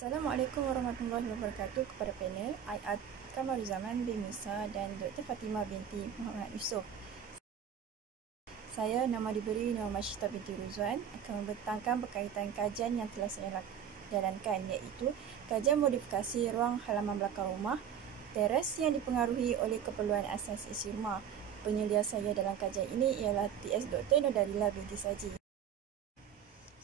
Assalamualaikum warahmatullahi wabarakatuh kepada panel Ayat Kamaruzaman bin Musa dan Dr. Fatimah binti Muhammad Yusof. Saya nama diberi Nur Masyita binti Ruzwan akan membentangkan berkaitan kajian yang telah saya jalankan, iaitu kajian modifikasi ruang halaman belakang rumah teres yang dipengaruhi oleh keperluan asas isi rumah. Penyelia saya dalam kajian ini ialah TS Dr. Nordalila binti Saji.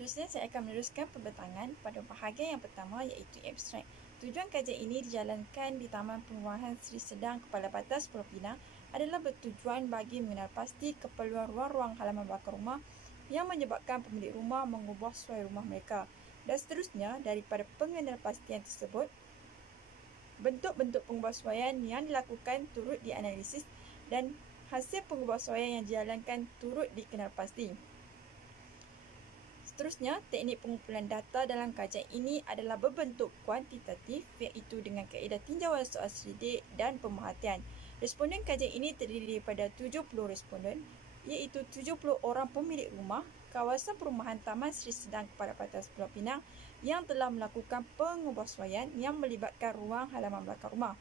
Seterusnya saya akan meneruskan pembentangan pada bahagian yang pertama, iaitu abstrak. Tujuan kajian ini dijalankan di Taman Perumahan Seri Sedang Kepala Batas Pulau Pinang adalah bertujuan bagi mengenal pasti keperluan ruang-ruang halaman belakang rumah yang menyebabkan pemilik rumah mengubah suai rumah mereka. Dan seterusnya, daripada pengenalpastian tersebut, bentuk-bentuk pengubahsuaian yang dilakukan turut dianalisis dan hasil pengubahsuaian yang dijalankan turut dikenalpasti. Seterusnya, teknik pengumpulan data dalam kajian ini adalah berbentuk kuantitatif, iaitu dengan kaedah tinjauan soal selidik dan pemerhatian. Responden kajian ini terdiri daripada 70 responden, iaitu 70 orang pemilik rumah kawasan perumahan Taman Seri Sedang Kepala Batas Pulau Pinang yang telah melakukan pengubahsuaian yang melibatkan ruang halaman belakang rumah.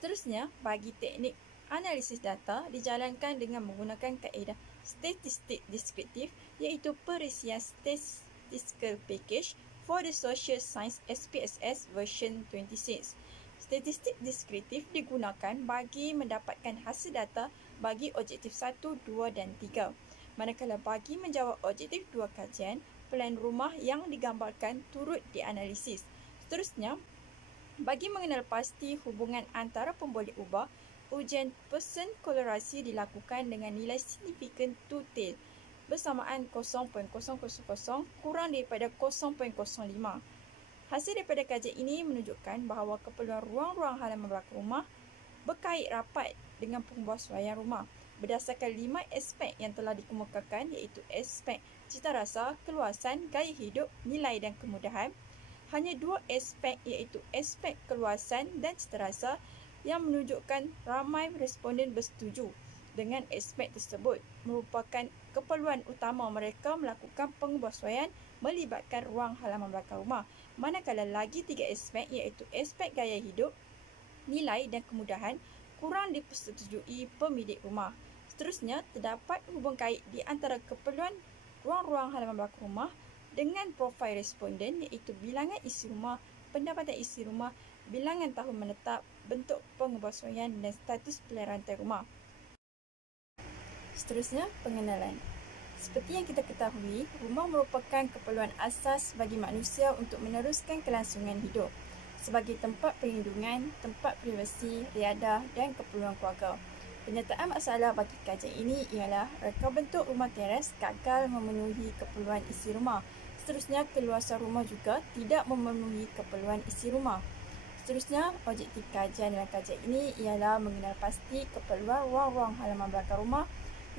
Seterusnya, bagi teknik analisis data dijalankan dengan menggunakan kaedah statistik deskriptif, iaitu perisian statistical package for the social science SPSS version 26. Statistik deskriptif digunakan bagi mendapatkan hasil data bagi objektif 1, 2 dan 3. Manakala bagi menjawab objektif 2 kajian, plan rumah yang digambarkan turut dianalisis. Seterusnya, bagi mengenal pasti hubungan antara pemboleh ubah, ujian persen kolerasi dilakukan dengan nilai signifikan 2 tail bersamaan 0.000 kurang daripada 0.05. Hasil daripada kajian ini menunjukkan bahawa keperluan ruang-ruang halaman belakang rumah berkait rapat dengan pengubahsuaian rumah berdasarkan 5 aspek yang telah dikemukakan, iaitu aspek cita rasa, keluasan, gaya hidup, nilai dan kemudahan. Hanya 2 aspek, iaitu aspek keluasan dan cita rasa, yang menunjukkan ramai responden bersetuju dengan aspek tersebut merupakan keperluan utama mereka melakukan pengubahsuaian melibatkan ruang halaman belakang rumah. Manakala lagi 3 aspek, iaitu aspek gaya hidup, nilai dan kemudahan, kurang dipersetujui pemilik rumah. Seterusnya, terdapat hubung kait di antara keperluan ruang-ruang halaman belakang rumah dengan profil responden, iaitu bilangan isi rumah, pendapatan isi rumah, bilangan tahun menetap, bentuk pengubahsuaian dan status peliharaan rumah. Seterusnya, pengenalan. Seperti yang kita ketahui, rumah merupakan keperluan asas bagi manusia untuk meneruskan kelangsungan hidup sebagai tempat perlindungan, tempat privasi, riadah dan keperluan keluarga. Penyataan masalah bagi kajian ini ialah reka bentuk rumah teres gagal memenuhi keperluan isi rumah. Seterusnya, keluasan rumah juga tidak memenuhi keperluan isi rumah. Seterusnya, objektif kajian dalam kajian ini ialah mengenal pasti keperluan ruang-ruang halaman belakang rumah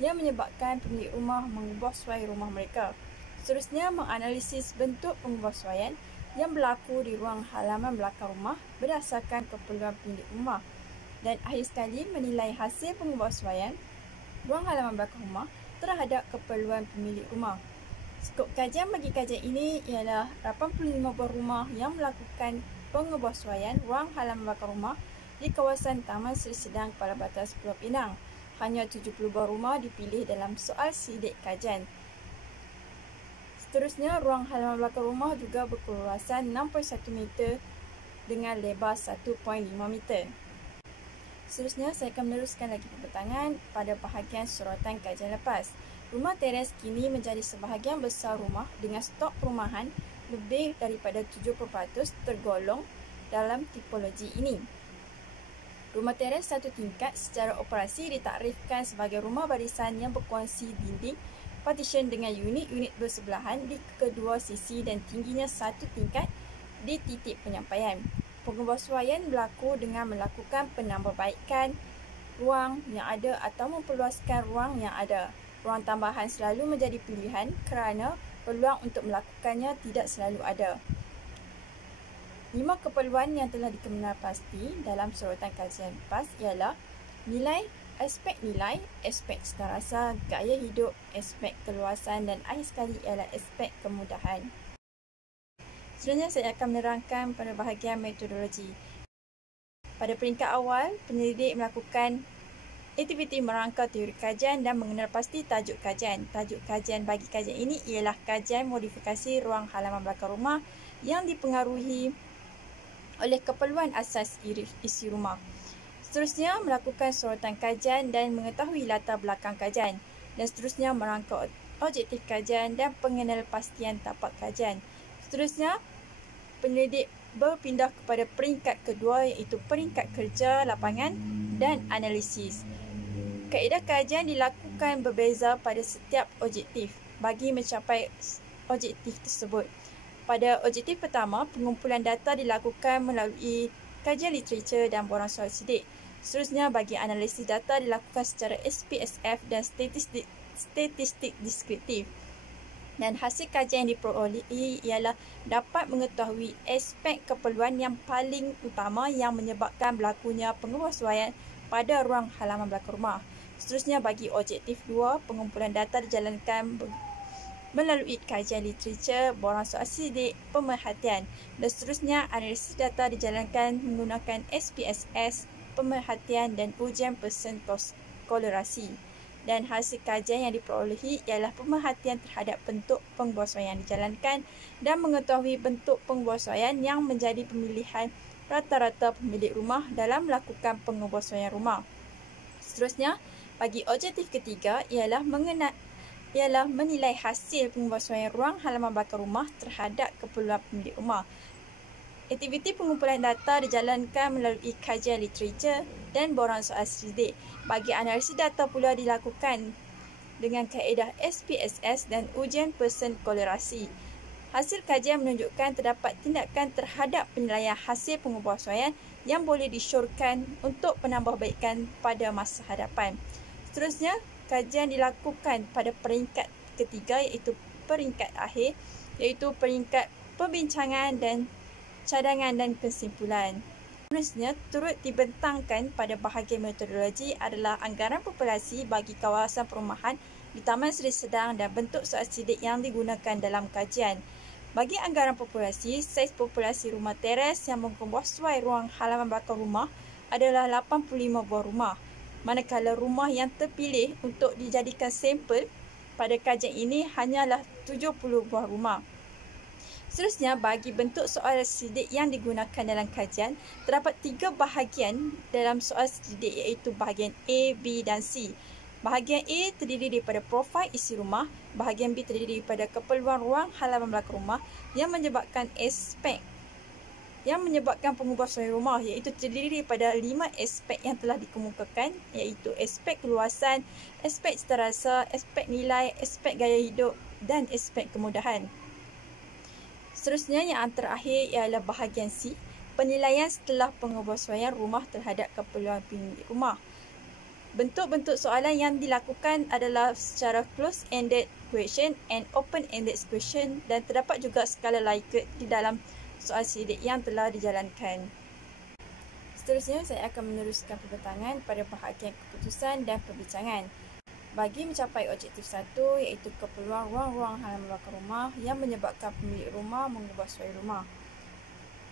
yang menyebabkan pemilik rumah mengubah suai rumah mereka. Seterusnya, menganalisis bentuk pengubahsuaian yang berlaku di ruang halaman belakang rumah berdasarkan keperluan pemilik rumah. Dan akhir sekali, menilai hasil pengubahsuaian ruang halaman belakang rumah terhadap keperluan pemilik rumah. Skop kajian bagi kajian ini ialah 85 buah rumah yang melakukan pengubahsuaian ruang halaman belakang rumah di kawasan Taman Seri Sedang Kepala Batas Pulau Pinang. Hanya 70 buah rumah dipilih dalam soal sidik kajian. Seterusnya, ruang halaman belakang rumah juga berkeluasan 6.1 meter dengan lebar 1.5 meter. Seterusnya, saya akan meneruskan lagi pembentangan pada bahagian sorotan kajian lepas. Rumah teres kini menjadi sebahagian besar rumah dengan stok perumahan lebih daripada 70% tergolong dalam tipologi ini. Rumah teres satu tingkat secara operasi ditakrifkan sebagai rumah barisan yang berkongsi dinding partition dengan unit-unit bersebelahan di kedua sisi dan tingginya satu tingkat di titik penyampaian. Pengubahsuaian berlaku dengan melakukan penambahbaikan ruang yang ada atau memperluaskan ruang yang ada. Ruang tambahan selalu menjadi pilihan kerana peluang untuk melakukannya tidak selalu ada. 5 keperluan yang telah dikenal pasti dalam sorotan kajian lepas ialah nilai, aspek cita rasa, gaya hidup, aspek keluasan dan akhir sekali ialah aspek kemudahan. Seterusnya saya akan menerangkan pada bahagian metodologi. Pada peringkat awal, penyelidik melakukan aktiviti merangka teori kajian dan mengenal pasti tajuk kajian. Tajuk kajian bagi kajian ini ialah kajian modifikasi ruang halaman belakang rumah yang dipengaruhi oleh keperluan asas isi rumah. Seterusnya, melakukan sorotan kajian dan mengetahui latar belakang kajian. Dan seterusnya, merangka objektif kajian dan pengenalpastian tapak kajian. Seterusnya, penyelidik berpindah kepada peringkat kedua iaitu peringkat kerja lapangan dan analisis. Kaedah kajian dilakukan berbeza pada setiap objektif bagi mencapai objektif tersebut. Pada objektif pertama, pengumpulan data dilakukan melalui kajian literatur dan borang soal sidik. Seterusnya, bagi analisis data dilakukan secara SPSF dan statistik deskriptif. Dan hasil kajian yang diperolehi ialah dapat mengetahui aspek keperluan yang paling utama yang menyebabkan berlakunya pengesuaian pada ruang halaman belakang rumah. Seterusnya, bagi objektif 2, pengumpulan data dijalankan melalui kajian literatur, borang soal sidik, pemerhatian. Dan seterusnya, analisis data dijalankan menggunakan SPSS, pemerhatian dan ujian person kolerasi. Dan hasil kajian yang diperolehi ialah pemerhatian terhadap bentuk pengesuaian yang dijalankan dan mengetahui bentuk pengesuaian yang menjadi pemilihan rata-rata pemilik rumah dalam melakukan pengesuaian rumah. Seterusnya, bagi objektif ketiga ialah menilai hasil pengesuaian ruang halaman belakang rumah terhadap keperluan pemilik rumah. Aktiviti pengumpulan data dijalankan melalui kajian literatur dan borang soal sidik. Bagi analisis data pula dilakukan dengan kaedah SPSS dan ujian person kolerasi. Hasil kajian menunjukkan terdapat tindakan terhadap penilaian hasil pengesuaian yang boleh disyorkan untuk penambahbaikan pada masa hadapan. Seterusnya, kajian dilakukan pada peringkat ketiga iaitu peringkat akhir iaitu peringkat perbincangan dan cadangan dan kesimpulan. Seterusnya, turut dibentangkan pada bahagian metodologi adalah anggaran populasi bagi kawasan perumahan di Taman Seri Sedang dan bentuk soal sidik yang digunakan dalam kajian. Bagi anggaran populasi, saiz populasi rumah teres yang mengesuai ruang halaman belakang rumah adalah 85 buah rumah. Manakala rumah yang terpilih untuk dijadikan sampel pada kajian ini hanyalah 70 buah rumah. Seterusnya, bagi bentuk soal sidik yang digunakan dalam kajian, terdapat 3 bahagian dalam soal sidik iaitu bahagian A, B dan C. Bahagian A terdiri daripada profil isi rumah, bahagian B terdiri daripada keperluan ruang halaman belakang rumah yang menyebabkan pengesuaian rumah iaitu terdiri daripada 5 aspek yang telah dikemukakan iaitu aspek keluasan, aspek citarasa, aspek nilai, aspek gaya hidup dan aspek kemudahan. Seterusnya, yang terakhir ialah bahagian C, penilaian setelah pengesuaian rumah terhadap keperluan pemilik rumah. Bentuk-bentuk soalan yang dilakukan adalah secara close-ended question and open-ended question dan terdapat juga skala Likert di dalam soal sidik yang telah dijalankan. Seterusnya, saya akan meneruskan pembentangan pada bahagian keputusan dan perbincangan. Bagi mencapai objektif 1 iaitu keperluan ruang-ruang halaman belakang rumah yang menyebabkan pemilik rumah mengesuaikan rumah.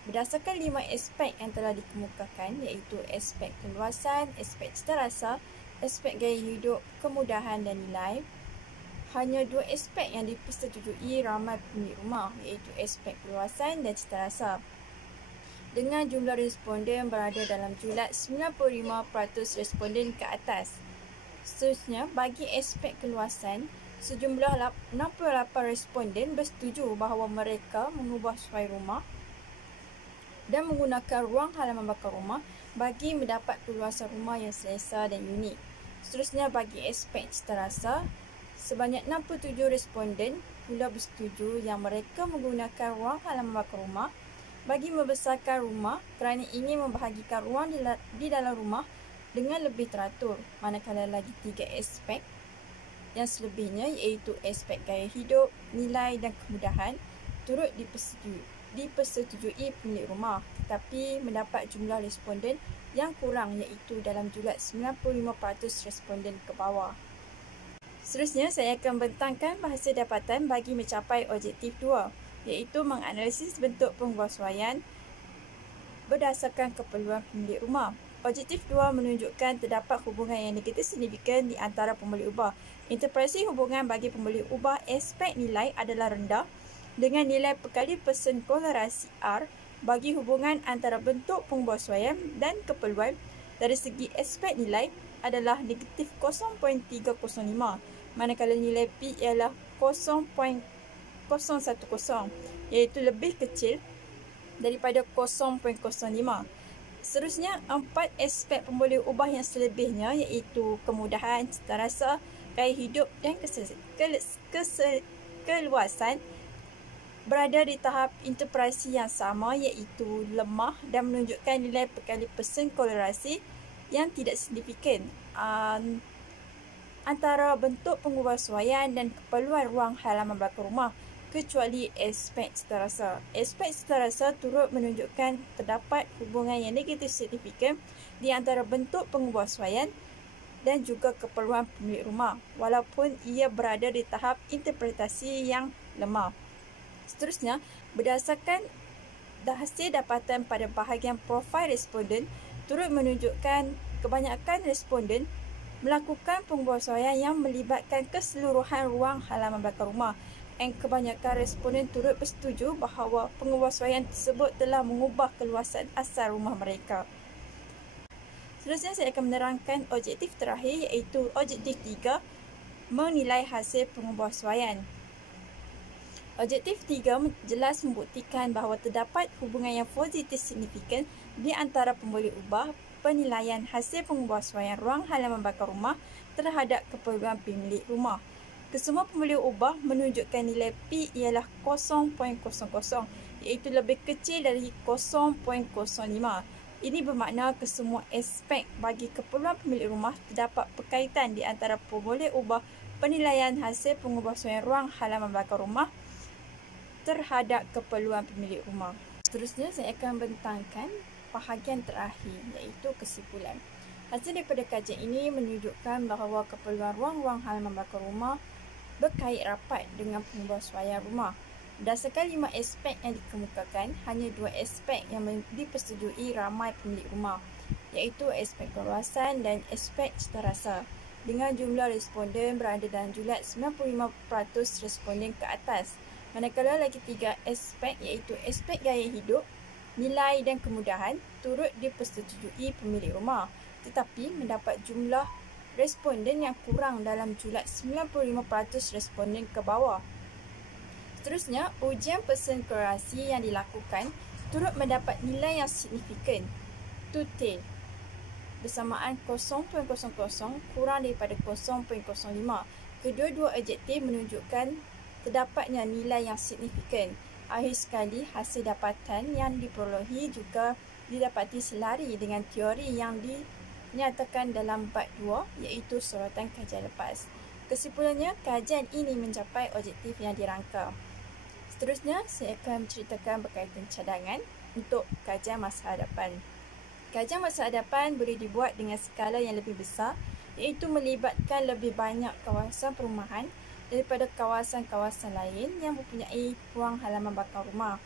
Berdasarkan 5 aspek yang telah dikemukakan iaitu aspek keluasan, aspek citarasa, aspek gaya hidup, kemudahan dan nilai, hanya 2 aspek yang dipersetujui ramai pemilik rumah iaitu aspek keluasan dan citarasa. Dengan jumlah responden berada dalam julat 95% responden ke atas. Seterusnya, bagi aspek keluasan, sejumlah 68 responden bersetuju bahawa mereka mengesuaikan rumah dan menggunakan ruang halaman belakang rumah bagi mendapat keluasan rumah yang selesa dan unik. Seterusnya, bagi aspek citarasa, sebanyak 67 responden pula bersetuju yang mereka menggunakan ruang halaman belakang rumah bagi membesarkan rumah kerana ingin membahagikan ruang di dalam rumah dengan lebih teratur. Manakala lagi 3 aspek yang selebihnya iaitu aspek gaya hidup, nilai dan kemudahan turut dipersetujui pemilik rumah tetapi mendapat jumlah responden yang kurang iaitu dalam julat 95% responden ke bawah. Seterusnya, saya akan bentangkan bahasa dapatan bagi mencapai objektif 2. iaitu menganalisis bentuk penguasaan berdasarkan keperluan pemilik rumah. Objektif 2 menunjukkan terdapat hubungan yang negatif signifikan di antara pembeli ubah. Interpretasi hubungan bagi pembeli ubah aspek nilai adalah rendah dengan nilai perkali persen kolerasi R bagi hubungan antara bentuk penguasaan dan keperluan. Dari segi aspek nilai adalah negatif 0.305, manakala nilai P ialah 0.010, iaitu lebih kecil daripada 0.05. Seterusnya, 4 aspek pembeli ubah yang selebihnya iaitu kemudahan, citarasa, gaya hidup dan keluasan berada di tahap interpretasi yang sama iaitu lemah dan menunjukkan nilai perkali persen kolerasi yang tidak signifikan antara bentuk penguasaan dan keperluan ruang halaman belakang rumah, kecuali aspek citarasa. Aspek citarasa turut menunjukkan terdapat hubungan yang negatif signifikan di antara bentuk penguasaan dan juga keperluan pemilik rumah, walaupun ia berada di tahap interpretasi yang lemah. Seterusnya, berdasarkan hasil dapatan pada bahagian profil responden, turut menunjukkan kebanyakan responden melakukan penguasaan yang melibatkan keseluruhan ruang halaman belakang rumah. Kebanyakan responden turut bersetuju bahawa penguasaan tersebut telah mengubah keluasan asal rumah mereka. Seterusnya saya akan menerangkan objektif terakhir iaitu objektif 3, menilai hasil penguasaan. Objektif 3 jelas membuktikan bahawa terdapat hubungan yang positif signifikan di antara pembeli ubah penilaian hasil penguasaan ruang halaman belakang rumah terhadap keperluan pemilik rumah. Kesemua pembeli ubah menunjukkan nilai P ialah 0.00, iaitu lebih kecil dari 0.05. Ini bermakna kesemua aspek bagi keperluan pemilik rumah terdapat berkaitan di antara pembeli ubah penilaian hasil penguasaan ruang halaman belakang rumah terhadap keperluan pemilik rumah. Seterusnya saya akan bentangkan bahagian terakhir iaitu kesimpulan. Hasil daripada kajian ini menunjukkan bahawa keperluan ruang-ruang halaman belakang rumah berkait rapat dengan penguasaan rumah. Berdasarkan 5 aspek yang dikemukakan, hanya 2 aspek yang dipersetujui ramai pemilik rumah, iaitu aspek keluasan dan aspek citarasa. Dengan jumlah responden berada dalam julat 95% responden ke atas. Manakala lagi 3 aspek iaitu aspek gaya hidup, nilai dan kemudahan turut dipersetujui pemilik rumah, tetapi mendapat jumlah responden yang kurang dalam julat 95% responden ke bawah. Seterusnya, ujian persen kolerasi yang dilakukan turut mendapat nilai yang signifikan, two-tailed, bersamaan 0.00 kurang daripada 0.05. Kedua-dua objektif menunjukkan terdapatnya nilai yang signifikan. Akhir sekali, hasil dapatan yang diperolehi juga didapati selari dengan teori yang dinyatakan dalam bab 2 iaitu sorotan kajian lepas. Kesimpulannya, kajian ini mencapai objektif yang dirangka. Seterusnya, saya akan menceritakan berkaitan cadangan untuk kajian masa hadapan. Kajian masa hadapan boleh dibuat dengan skala yang lebih besar iaitu melibatkan lebih banyak kawasan perumahan daripada kawasan-kawasan lain yang mempunyai ruang halaman belakang rumah.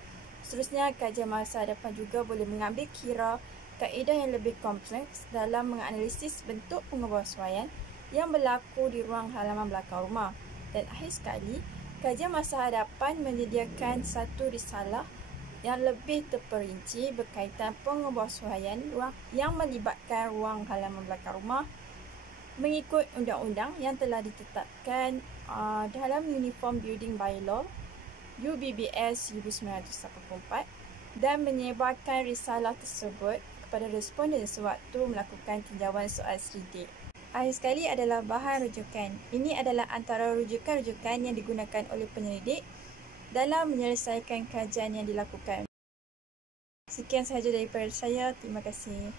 Seterusnya, kajian masa hadapan juga boleh mengambil kira kaedah yang lebih kompleks dalam menganalisis bentuk penguasaan yang berlaku di ruang halaman belakang rumah. Dan akhir sekali, kajian masa hadapan menyediakan satu risalah yang lebih terperinci berkaitan penguasaan yang melibatkan ruang halaman belakang rumah mengikut undang-undang yang telah ditetapkan dalam Uniform Building Bylaw UBBS 1984 dan menyebarkan risalah tersebut kepada responden sewaktu melakukan tinjauan soal selidik. Akhir sekali adalah bahan rujukan. Ini adalah antara rujukan-rujukan yang digunakan oleh penyelidik dalam menyelesaikan kajian yang dilakukan. Sekian sahaja daripada saya. Terima kasih.